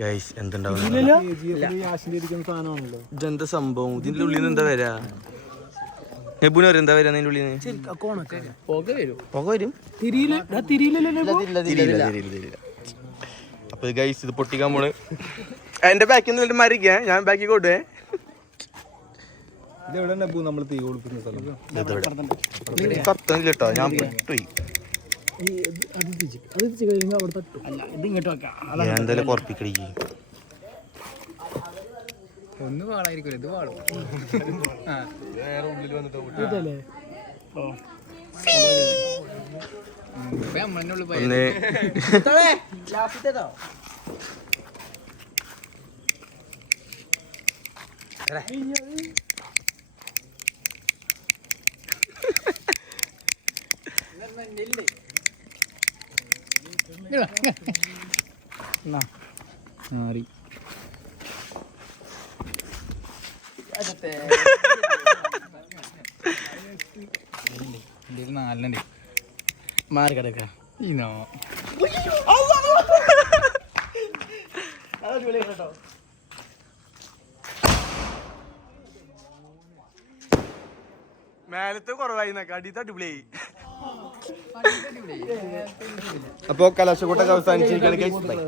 Guys എന്തുണ്ടാവും ഇതെന്താ സംഭവം? ഇതിന്റെ ഉള്ളിൽ നിന്ന് എന്താ വരാ? നെബുന് എന്താ വരാ അതിന്റെ ഉള്ളിൽ നിന്ന്? പുക വരും. അപ്പൊ ഗൈസ് ഇത് പൊട്ടിക്കാൻ പോണ്. എന്റെ ബാക്കിൽ നിന്ന് മരിക്കാ, ഞാൻ ബാക്കിൽ കൊണ്ടുവേ. നമ്മൾ തീ കൊടുക്കുന്ന സ്ഥലം കേട്ടോ, ഞാൻ പോയി എന്തായാലും കുറപ്പിക്കടിക്ക്. ഒന്ന് വാളായിരിക്കും, ഇത് വാളും. മാറി നാലുണ്ട് മാറി കിടക്ക. ഇനോ മേലത്തെ കുറവായി അടിയത്തെ അടിപൊളിയായി. അപ്പൊ കലാശക്കൂട്ടൊക്കെ അവസാനിച്ചിരിക്കുകയാണ്.